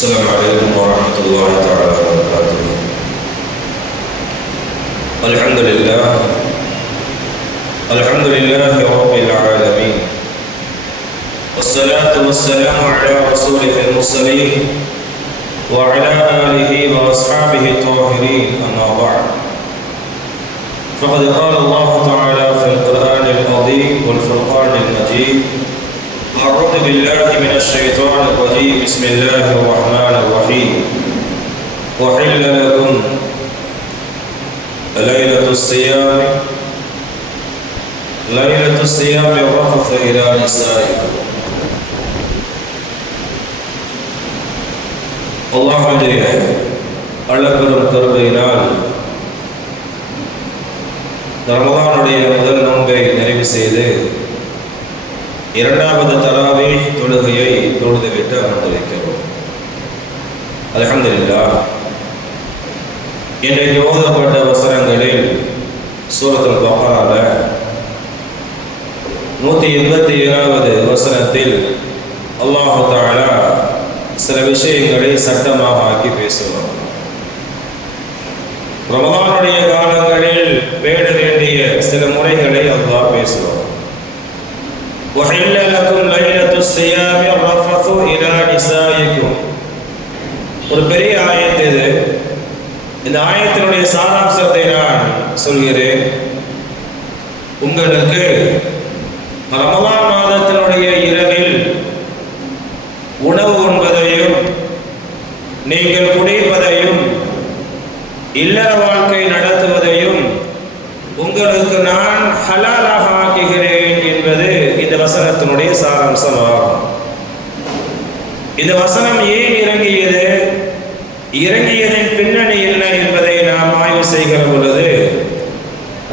السلام عليكم ورحمة الله تعالى وبركاته. الحمد لله رب العالمين، والصلاة والسلام على رسوله المرسلين وعلى آله وأصحابه الطاهرين، أما بعد، فقد قال الله تعالى في القرآن العظيم والفرقان المجيد: أعوذ بالله من الشيطان الرجيم، بسم الله الرحمن الرحيم. وحل لكم ليلة الصيام الرفث إلى نسائكم. அல்லாஹ்வுடைய அளப்பெரும் கருணையினால் ரமலானுடைய முதல் நோன்பை நிறைவு செய்து இரண்டாவது தராவீஹ் தொழுகையை தொழுதுவிட்டு அமர்ந்திருக்கிறோம். அல்ஹம்துலில்லாஹ். இன்றைக்கு ஓதப்பட்ட வசனங்களில் சூரத்துல் பக்ரால 187வது வசனத்தில் அல்லாஹ் தஆலா சில விஷயங்களை சட்டமாக ஆக்கி பேசுகிறோம். ரமலானுடைய காலங்களில் பேண வேண்டிய சில முறைகளை அல்லாஹ் பேசுகிறோம். وَحِلَّ لَكُمْ لَيْلَةُ الصِّيَامِ الرَّفَثُ إِلَى نِسَائِكُمْ. ஒரு பெரிய ஆயத்து இது. இந்த ஆயத்தினுடைய சாராம்சத்தை நான் சொல்கிறேன். உங்களுக்கு ரமலான் மாதத்தினுடைய இரவில் உணவு உண்பதையும் நீங்கள் குடிப்பதையும் இல்லற வாழ்க்கை நடத்துவதையும் உங்களுக்கு நான் ஹலாலாக ஆக்குகிறேன் என்பது இந்த வசனத்தினுடைய சாராம்சமாகும். இந்த வசனம் ஏன் இறங்கியது, இறங்கியதின் பின்னணி என்ன என்பதை நாம் ஆய்வு செய்கிற பொழுது,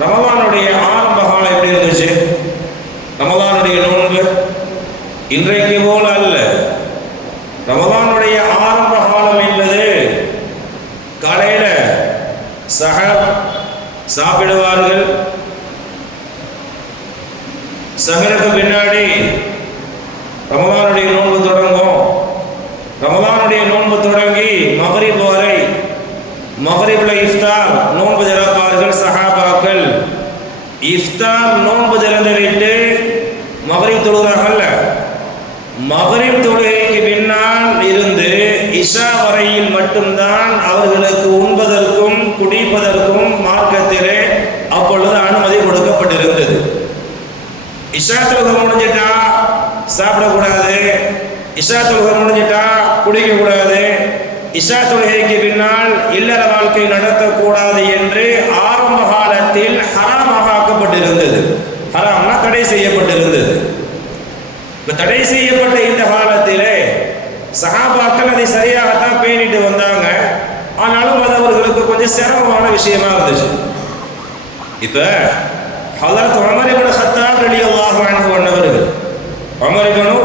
ரமலானுடைய ஆரம்ப காலம் எப்படி இருந்துச்சு? ரமலானுடைய நோன்பு இன்றைக்கு போல அல்ல. ரமலானுடைய ஆரம்ப காலம் என்பது காலையில சஹர் சாப்பிடுவார்கள். சஹருக்கு பின்னாடி ரமலானுடைய நோன்பு தொடங்கும். ரமலானுடைய நோன்பு தொடங்கி மக்ரிப் வரை, மக்ரிப்ல இஃப்தார் நோன்பு திறப்பார்கள் சஹாபாக்கள். இஃப்தார் நோன்பு திறந்து விட்டு மக்ரிப் தொழுகிறார்கள். மக்ரிப் தொழுகைக்கு பின்னால் இருந்து இஷா வரையில் மட்டும்தான் அவர்களுக்கு உண்பதற்கும் குடிப்பதற்கும் மார்க்கத்திலே அப்பொழுது அனுமதி கொடுக்கப்பட்டிருந்தது. இஷா தொழுகை முடிஞ்சிட்டா சாப்பிடக்கூடாது, இஷா தொழுகை முடிஞ்சிட்டா குடிக்கக்கூடாது, இஷா தொழுகைக்கு பின்னால் இல்லற வாழ்க்கை நடத்தக்கூடாது என்று ஆரம்ப காலத்தில் ஹராமாக ஆக்கப்பட்டிருந்தது. ஹராம்னா தடை செய்யப்பட்டிருந்தது. இப்ப தடை செய்யப்பட்ட இந்த காலத்திலே சஹாபாக்கள் அதை சரியாகத்தான் பேணிட்டு வந்தாங்க. ஆனாலும் அது அவர்களுக்கு கொஞ்சம் சிரமமான விஷயமா இருந்துச்சு. இப்ப ஹஜ்ரத் உமர் இப்னு கத்தாப் ரலியல்லாஹு அன்ஹு அன்னவர்கள், உமர் இப்னு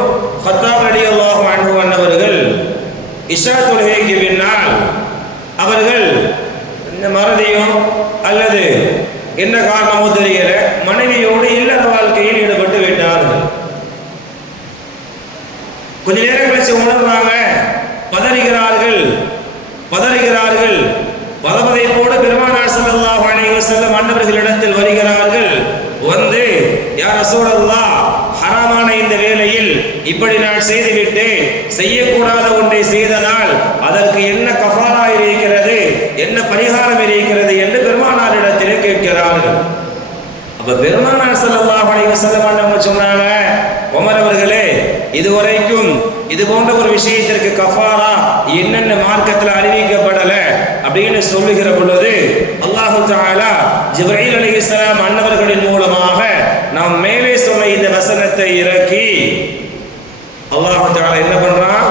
கத்தாப் ரலியல்லாஹு அன்ஹு அன்னவர்கள் இஷா தொழுகைக்கு பின்னால் அவர்கள் மறதியோ அல்லது என்ன காரணமோ தெரியல மனைவியோடு இல்லற வாழ்க்கையில் ஈடுபட்டு விட்டார்கள். கொஞ்ச நேரம் கழிச்சு உணர்றாங்க, பதறுகிறார்கள். பதவதைப்போடு பெருமானார் ஸல்லல்லாஹு அலைஹி வஸல்லம் அன்னவர்களிடத்தில் வருகிறார்கள். வந்து, யா ரசூலல்லாஹ், ஹராமான இந்த வேளையில் இப்படி நான் செய்துவிட்டு செய்யக்கூடாத ஒன்றை செய்ததால் அதற்கு என்ன கஃபாரா இருக்கிறது, என்ன பரிகாரம் இருக்கிறது என்று பெருமானாரிடத்திலே கேட்கிறார்கள். அப்ப பெருமானார் ஸல்லல்லாஹு அலைஹி வஸல்லம் அன்னவர்கள் சொன்னாங்க, உமர் அவர்களே, இதுவரைக்கும் இது போன்ற ஒரு விஷயத்திற்கு கஃபாரா என்னென்ன மார்க்கத்தில் அறிவிக்கப்படல அப்படின்னு சொல்லுகிற பொழுது அல்லாஹ் தஆலா ஜிப்ரீல் அலைஹிஸ்ஸலாம் அன்னவர்களின் மூலமாக நாம் மேலே சொன்ன இந்த வசனத்தை இறக்கி அல்லாஹ் தஆலா என்ன பண்றான்,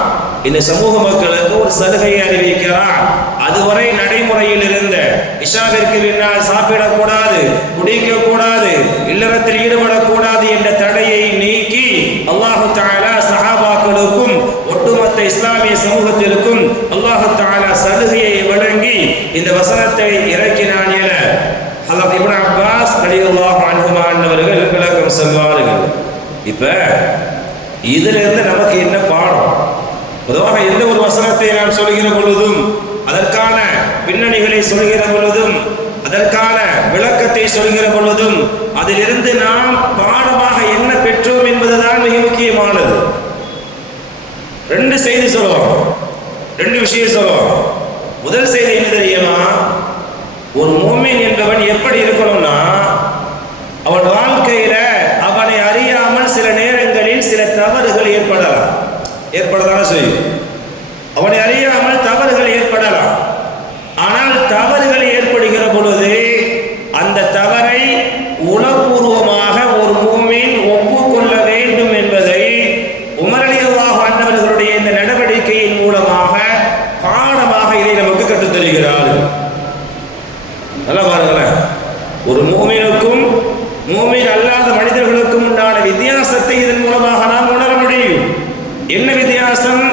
இந்த சமூக மக்களுக்கு ஒரு சலுகையை அறிவிக்கிறான். அதுவரை நடைமுறையில் இருந்த இஷாவிற்கு பின்னால் சாப்பிடக்கூடாது, குடிக்கக்கூடாது, இல்லறத்தில் ஈடுபடக்கூடாது என்ற தடையை நீக்கி அல்லாஹ் தஆலா சஹாபாக்களுக்கும் ஒட்டுமொத்த இஸ்லாமிய சமூகத்திற்கும் அல்லாஹ் தஆலா சலுகையை வழங்கி இந்த வசனத்தை இறக்கினான் என ஹஜ்ரத் இப்னு அப்பாஸ் ரலியல்லாஹு அன்ஹுமா அவர்கள் விளக்கம் சொல்வார்கள். இப்ப இதுல இருந்து நமக்கு என்ன பாடம்? பொதுவாக எந்த ஒரு வசனத்தை நாம் சொல்கிற பொழுதும் அதற்கான பின்னணிகளை சொல்கிற பொழுதும் அதற்கான விளக்கத்தை சொல்கிற பொழுதும் அதிலிருந்து நாம் பாடமாக என்ன பெற்றோம் என்பதுதான் மிக முக்கியமானது. ரெண்டு செய்தி சொல்லுவோம், ரெண்டு விஷயம் சொல்லுவோம். முதல் செய்தி என்ன தெரியுமா? ஒரு மூமின் என்பவன் எப்படி இருக்கணும்னா, அவன் வாழ்க்கையில அவனை அறியாமல் சில நேரங்களில் சில தவறுகள் ஏற்படலாம் செய்யும். அவனை அறியாமல் தவறுகள் ஏற்படலாம். ஆனால் தவறுகள் ஏற்படுகிற பொழுது அந்த தவறை உளப்பூர்வமாக ஒரு மூமின் ஒப்புக்கொள்ள வேண்டும் என்பதை உமர் ரலியல்லாஹு அன்ஹு அவர்களுடைய இந்த நடவடிக்கையின் மூலமாக பாடமாக இதை நமக்கு கற்றுத் தருகிறார்கள். நல்லா பாருங்களேன், ஒரு மூமினுக்கும் மூமின் அல்லாத மனிதர்களுக்கும் உண்டான வித்தியாசத்தை இதன் மூலமாக நாம் உணர முடியும். என்ன வித்தியாசம்?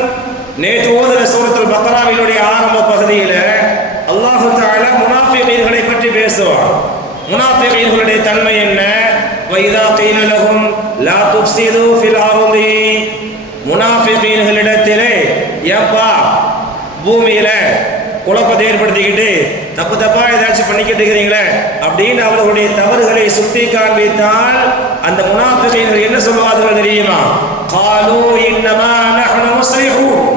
நேற்று ஓதுற சூரத்துல் பக்ராவினுடைய ஆரம்ப பகுதியில் அல்லாஹ் தஆலா முனாஃபிகீன்களை பற்றி பேசுவார். முனாஃபிகீன்களுடைய தன்மை என்ன? வைதா கீல லஹும் லா துஃப்ஸிது ஃபில் அர்தி, முனாஃபிகீன்களிடத்திலே ஏப்பா பூமியில குழப்பத்தை ஏற்படுத்திக்கிட்டு தப்பா ஏதாச்சும் பண்ணிக்கிட்டு இருக்கிறீங்களே அப்படின்னு அவர்களுடைய தவறுகளை சுட்டி காண்பித்தால் அந்த முனாஃபிகீன்கள் என்ன சொல்வார்கள் தெரியுமா? காலூ இன்னமா நஹ்னு முஸ்லிஹூன்,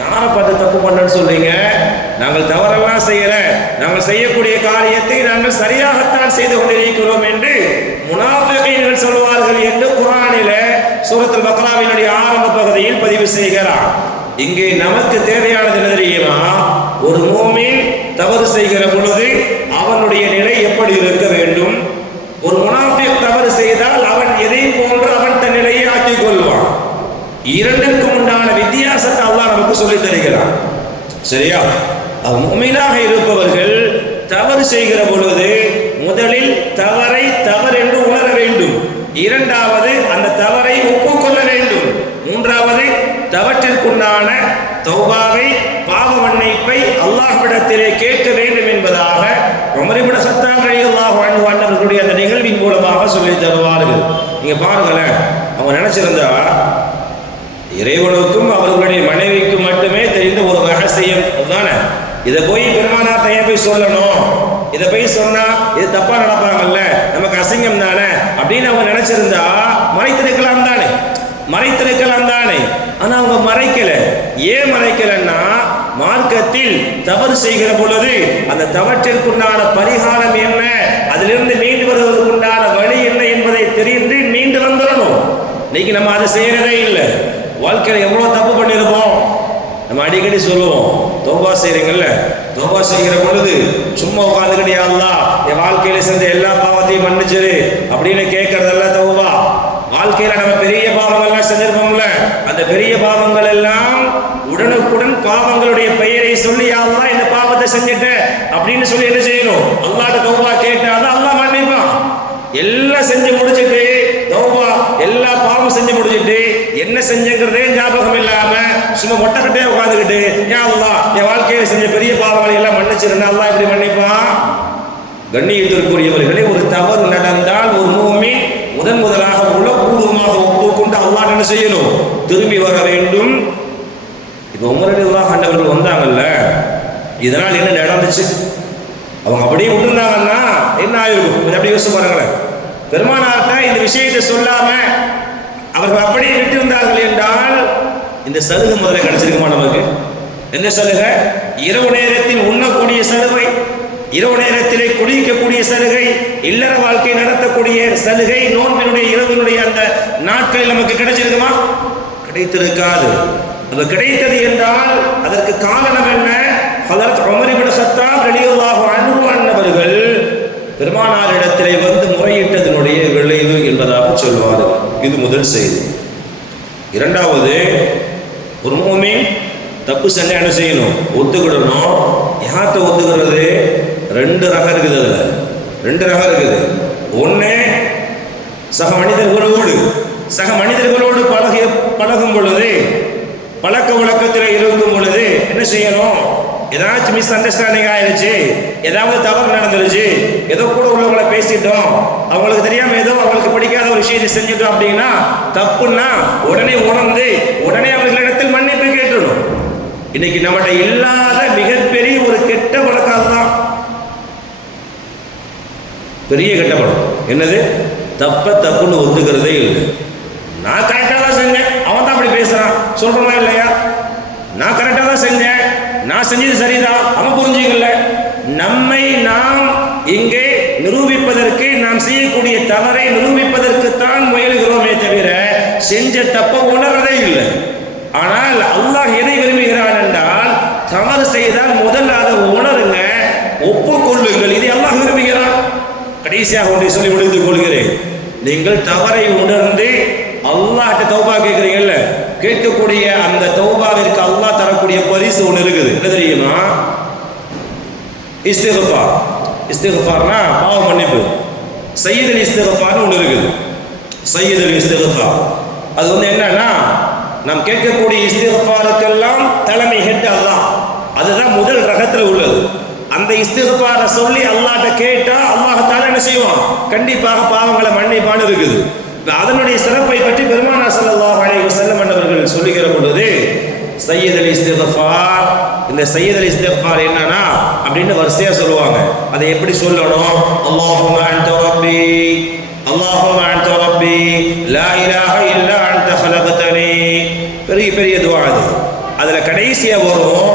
யாரை பார்த்து தப்பு பண்ணன்னு சொல்றீங்க? நாங்கள் தவறெல்லாம் செய்யல, நாங்கள் செய்யக்கூடிய காரியத்தை நாங்கள் சரியாகத்தான் செய்து கொண்டிருக்கிறோம் என்று முனாஃபிகீன்கள் சொல்வார்கள் என்று குர்ஆனில சூரத்துல் பக்ராவினுடைய ஆரம்ப பகுதியில் பதிவு செய்கிறார். இங்கே நமக்கு தேவையானது என்ன தெரியுமா? ஒரு மூமின் தவறு செய்கிற பொழுது அவனுடைய நிலை எப்படி இருக்க வேண்டும்? ஒரு முனாஃபிக் தவறு செய்தால் அவன் எதை போன்று அவன் தன் நிலையை ஆக்கிக் கொள்வான். இரண்டிற்கும் உண்டான வித்தியாசத்தை அல்லாஹ் நமக்கு சொல்லித் தருகிறான். சரியா? முஃமினாக இருப்பவர்கள் தவறு செய்கிற பொழுது முதலில் தவறை தவறு என்று உணர வேண்டும். இரண்டாவது அந்த தவறை ஒப்புக்கொள்ள வேண்டும். மூன்றாவது தவற்றிற்குண்டான தௌபாவை, பாவ மன்னிப்பை அல்லாஹ்விடத்திலே கேட்க வேண்டும் என்பதாக உமர் இப்னு கத்தாப் ரலியல்லாஹு அன்ஹு அவர்களுடைய அந்த நிகழ்வின் மூலமாக சொல்லி தருவார்கள். நீங்க பாருங்களேன், அவங்க நினைச்சிருந்தா இறைவனுக்கும் அவர்களுடைய மனைவிக்கும் மட்டுமே தெரிந்த ஒரு ரகசியம் தானே, இதை போய் பெருமானார் ஏன் போய் சொல்லணும்? இதை போய் சொன்னா இது தப்பா நடப்பாங்கல்ல, நமக்கு அசிங்கம் தானே அப்படின்னு அவங்க நினைச்சிருந்தா மறைத்திருக்கலாம் தானே. ஆனா அவங்க மறைக்கல. ஏன் மறைக்கலன்னா, மார்க்கத்தில் தவறு செய்கிற பொழுது அந்த தவற்றிற்குண்டான பரிகாரம் என்ன, அதிலிருந்து மீண்டு வருவதற்குண்டான வழி என்ன என்பதை தெரிந்து மீண்டு வந்துடணும். இன்னைக்கு நம்ம அதை செய்யறதே இல்லை. வாழ்க்கையில் எவ்வளவு தப்பு பண்ணிருப்போம். நம்ம அடிக்கடி சொல்லுவோம், தௌபா செய்றீங்கல்ல, தௌபா செய்கிற பொழுது சும்மா உட்காந்துக்கிட்டே அல்லாஹ் என் வாழ்க்கையில செஞ்ச எல்லா பாவத்தையும் மன்னிச்சிரு அப்படின்னு கேட்கறதெல்லாம் தௌபா. வாழ்க்கையில நம்ம பெரிய பாவங்கள்லாம் செஞ்சிருப்போம்ல, அந்த பெரிய பாவங்கள் எல்லாம் உடனுக்குடன் பாவங்களுடைய பெயரை சொல்லி அல்லாஹ் இந்த பாவத்தை செஞ்சுட்டேன் அப்படின்னு சொல்லி என்ன செய்யணும்? அல்லாஹ்ட்ட தௌபா கேட்டாதான் அல்லாஹ் மன்னிப்பான். எல்லாம் செஞ்சு முடிச்சுட்டு தௌபா எல்லா பாவம் செஞ்சு முடிச்சுட்டு என்ன செஞ்சுங்கிறதே ஞாபகம் இல்லாம சும்மா மொட்டைக்கட்டே உட்காந்துக்கிட்டு யா அல்லாஹ் என் வாழ்க்கையில செஞ்ச பெரிய பாவங்களை எல்லாம் மன்னிச்சிருந்தா அல்லாஹ் எப்படி மன்னிப்பான்? கண்ணியத்திற்குரியவர்களே, ஒரு தவறு நடந்தால் ஒரு மூமின் முதலாக உளப்பூர்வமாக ஒப்புக்கொண்டு அல்லாஹ் என்ன செய்யணும்? திரும்பி வர வேண்டும். இப்ப உமர் ரலியல்லாஹு அன்ஹு அவர்கள் வந்தாங்கல்ல, இதனால் என்ன நடந்துச்சு? அவங்க அப்படியே விட்டுருந்தாங்கன்னா என்ன ஆயிருக்கும்? அப்படி யோசிச்சு பாருங்களேன். பெருமானார்ட்ட இந்த விஷயத்தை சொல்லாம அவர்கள் அப்படியே விட்டிருந்தார்கள் என்றால் இந்த சலுகை முதல்ல கிடைச்சிருக்குமா நமக்கு? எந்த சலுகை? இரவு நேரத்தில் உண்ணக்கூடிய சலுகை, இரவு நேரத்திலே குடிக்கக்கூடிய சலுகை, இல்லற வாழ்க்கை நடத்தக்கூடிய சலுகை, நோன்பினுடைய இரவினுடைய அந்த நாட்களில் நமக்கு கிடைச்சிருக்குமா? கிடைத்திருக்காது. அது கிடைத்தது என்றால் அதற்கு காரணம் என்ன? ஹஜ்ரத் உமர் இப்னு கத்தாப் ரலியல்லாஹு அன்ஹு அவர்கள் பெருமானாரிடத்திலே வந்து முறையிட்டதனுடைய விளைவு என்பதாக சொல்வார்கள். இது முதல் செய்தி. இரண்டாவது, ஒரு மூமின் தப்பு செஞ்சா என்ன செய்யணும்? ஒத்துக்கிடணும். யார்கிட்ட ஒத்துக்கிறது? ரெண்டு ரகம் இருக்குது. அதில் ரெண்டு ரகம் இருக்குது. ஒன்று, சக மனிதர்களோடு பழகும் பொழுது, பழக்க வழக்கத்தில் இருக்கும் பொழுது என்ன செய்யணும்? ஏதாச்சும் மிஸ் அண்டர்ஸ்டாண்டிங் ஆயிடுச்சு, ஏதாவது தவறு நடந்துருச்சு, ஏதோ கூட உள்ளவங்களை பேசிட்டோம், அவங்களுக்கு தெரியாம ஏதோ அவங்களுக்கு பிடிக்காத ஒரு விஷயத்தை செஞ்சுட்டோம் அப்படின்னா, தப்புன்னா உடனே உணர்ந்து உடனே அவர்களிடத்தில் மன்னிப்பு இன்னைக்கு நம்மகிட்ட இல்லாத மிகப்பெரிய ஒரு கெட்ட பழக்கம் தான், பெரிய கெட்ட பழக்கம். என்னது? தப்புன்னு ஒத்துக்கிறதே இல்லை. நான் கரெக்டாக தான் செஞ்சேன், அவன் தான் அப்படி பேசுறான் சொல்றோமா இல்லையா? நான் கரெக்டாக தான் செஞ்சேன், நான் செஞ்சது சரிதான், அவன் புரிஞ்சுக்கல. நம்மை நாம் இங்கே நிரூபிப்பதற்கு, நாம் செய்யக்கூடிய தவறை நிரூபிப்பதற்குத்தான் முயலுகிறோமே தவிர செஞ்ச தப்ப உணர்றதே இல்லை. ஆனால் அல்லாஹ் எதை விரும்புகிறான் என்றால், தவறு செய்தால் முதல் அதை உணருங்க, ஒப்புக்கொள்ளுங்கள். இதை அல்லாஹ் விரும்புகிறான். கடைசியாக ஒன்றை சொல்லி முடித்துக் கொள்கிறேன். நீங்கள் தவறை உணர்ந்து அல்லாஹ்ட்ட தௌபா கேட்கிறீங்கல்ல, கேட்கக்கூடிய அந்த தௌபாவிற்கு அல்லாஹ் தரக்கூடிய பரிசு ஒன்று இருக்குது. என்ன தெரியுமா? இஸ்திக்ஃபார். இஸ்திக்ஃபார்னா பாவ மன்னிப்பு. சையதுல் இஸ்திக்ஃபார்னு ஒன்று இருக்குது. சையதுல் இஸ்திக்ஃபார் அது என்னன்னா, நாம் கேட்கக்கூடிய இஸ்திக்ஃபாருக்கெல்லாம் தலைமை ஹெட் அல்லாஹ். அதுதான் முதல் ரகத்தில் உள்ளது. அந்த இஸ்திக்ஃபாரை சொல்லி அல்லாஹ்ட்ட கேட்டா அல்லாஹ் தஆலா என்ன செய்வான்? கண்டிப்பாக பாவங்களை மன்னிப்பான்னு இருக்குது. அதனுடைய சிறப்பை பற்றி பெருமானார் ஸல்லல்லாஹு அலைஹி வஸல்லம் அவர்கள் சொல்லுகிற பொழுது, சையதுல் இஸ்திக்ஃபார், இந்த சையதுல் இஸ்திக்ஃபார் என்னன்னா அப்படின்னு வரிசையா சொல்லுவாங்க. அதை எப்படி சொல்லணும்? அல்லாஹும்ம அன்த ரப்பி, அல்லாஹும்ம அன்த ரப்பி, லா இலாஹ இல்லா அன்த ஹலக்தனி. பெரிய பெரிய துஆ அது. அதுல கடைசியா வரும்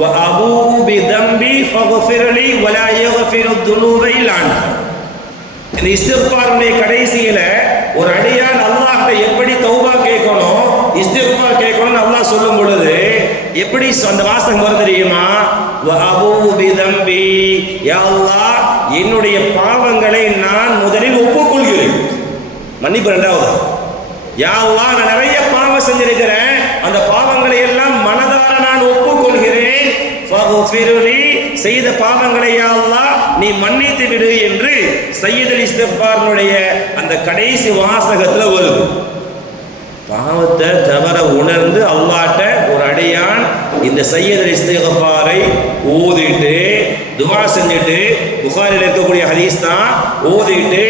வ அபூஉ பிதம்பி ஃபக்ஃபிர்லி வ லா யக்ஃபிரு துனூப இல்லா அன்த. இந்த இஸ்திக்ஃபாருடைய கடைசியில ஒரு அடியான் அல்லாஹ்ட்ட எப்படி தௌபா கேட்கணும், இஸ்திக்ஃபார் கேட்கணும்னு அல்லாஹ் சொல்லும் பொழுது எப்படி அந்த வாசகம் வரும் தெரியுமா? வ அபூஉ பிதம்பி, யா அல்லாஹ் என்னுடைய பாவங்களை நான் முதலில் ஒப்புக்கொள்கிறேன். மன்னிப்பு இரண்டாவது. யா அல்லாஹ் நான் நிறைய பாவம் செஞ்சிருக்கிறேன், அந்த பாவங்களை எல்லாம் மனதார நான் ஒப்புக்கொள்கிறேன். ஃபக்ஃபிர்லி, செய்த பாவங்களை யா அல்லாஹ் நீ மன்னித்து விடு என்று சையதுல் இஸ்திக்ஃபாருடைய அந்த கடைசி வாசகத்துல வருது. பாவத்தை தவற உணர்ந்து அல்லாஹ்ட்ட ஒரு அடியான் இந்த சையதுல் இஸ்திக்ஃபாரை ஓதிட்டு துஆ செஞ்சுட்டு, புகாரில் இருக்கக்கூடிய ஹதீஸ் தான், ஓதிட்டு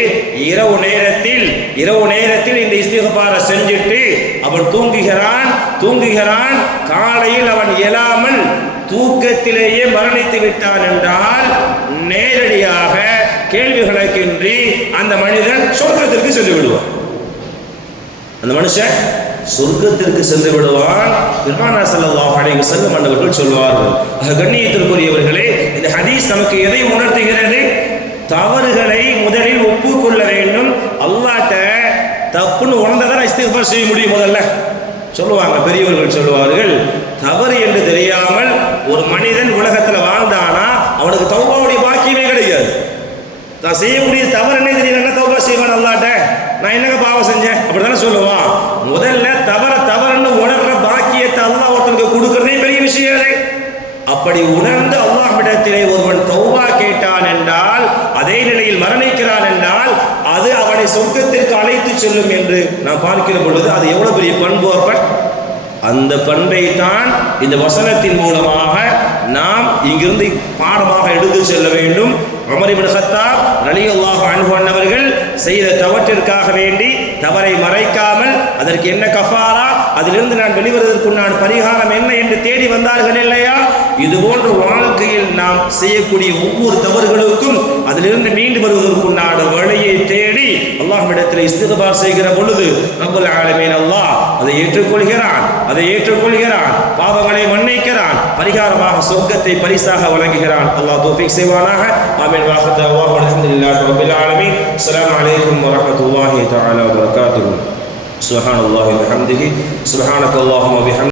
இரவு நேரத்தில் இந்த இஸ்திக்ஃபாரை செஞ்சுட்டு அவன் தூங்குகிறான். காலையில் அவன் எழாமல் தூக்கத்திலேயே மரணித்து விட்டான் என்றால் நேரடியாக கேள்வி கணக்கின்றி அந்த மனிதன் சொர்க்கத்திற்கு சென்று விடுவான். அந்த மனுஷன் சொர்க்கத்திற்கு சென்று விடுவான். பெருமானார் ஸல்லல்லாஹு அலைஹி வஸல்லம் அவர்கள் சொல்வார்கள். கண்ணியத்திற்குரியவர்களே, இந்த ஹதீஸ் நமக்கு எதை உணர்த்துகிறது? தவறுகளை முதலில் ஒப்புக்கொள்ள வேண்டும். அல்லாஹ்ட்ட தப்புன்னு உணர்ந்ததான் இஸ்திக்ஃபார் செய்ய முடியும். முதல்ல சொல்லுவாங்க, பெரியவர்கள் சொல்லுவார்கள், தவறு என்று தெரியாமல் ஒரு மனிதன் உலகத்தில் வாழ்ந்தானா அவனுக்கு தௌபாவுடைய பாக்கியமே கிடைக்காது. நான் செய்யக்கூடிய தவறு என்ன தெரியல, தௌபா செய்வான் அல்லாஹ்ட்ட, நான் என்னங்க பாவம் செஞ்சேன் அப்படித்தானே சொல்லுவான். முதல்ல தவறுன்னு உணர்ற பாக்கியத்தை அல்லாஹ் ஒருத்தனுக்கு கொடுக்கறதே பெரிய விஷயம். அப்படி உணர்ந்து அல்லாஹ்விடத்திலே ஒருவன் தௌபா கேட்டான் என்றால், அதே நிலையில் மரணிக்கிறான் என்றால், அது அவனை சொர்க்கத்திற்கு அழைத்து செல்லும் என்று நான் பார்க்கிற பொழுது அது எவ்வளவு பெரிய பண்பு. அந்த பண்பை தான் இந்த வசனத்தின் மூலமாக நாம் இங்கிருந்து பாடமாக எடுத்து செல்ல வேண்டும். உமர் இப்னு கத்தாப் ரலியல்லாஹு அன்ஹு அவர்கள் செய்த தவற்றிற்காக வேண்டி தவறை மறைக்காமல் அதற்கு என்ன கஃபாரா, அதிலிருந்து நான் வெளிவருவதற்குண்டான பரிகாரம் என்ன என்று தேடி வந்தார்கள் இல்லையா? இதுபோன்ற வாழ்க்கையில் நாம் செய்யக்கூடிய ஒவ்வொரு தவறுகளுக்கும் அதிலிருந்து மீண்டு வருவதற்குண்டான வழியை தேடி அல்லாஹ்விடத்தில் இஸ்திக்ஃபார் செய்கிற பொழுது ரப்பல் ஆலமீன் அல்லாஹ் அதை ஏற்றுக்கொள்கிறான், பாவங்களை மன்னிக்கிறான், பரிகாரமாக சொர்க்கத்தை பரிசாக வழங்குகிறான். அல்லாஹ் தௌஃபீக் செய்வானாக. ஆமீன். வாஹ்தஹு அல்ஹம்துலில்லாஹி ரப்பில் ஆலமீன். அஸ்ஸலாமு அலைக்கும் வரஹ்மத்துல்லாஹி தஆலா வபரகாத்துஹு. சுப்ஹானல்லாஹி வபிஹம்திஹி, சுப்ஹானக்கல்லாஹும்ம வபிஹம்திஹி.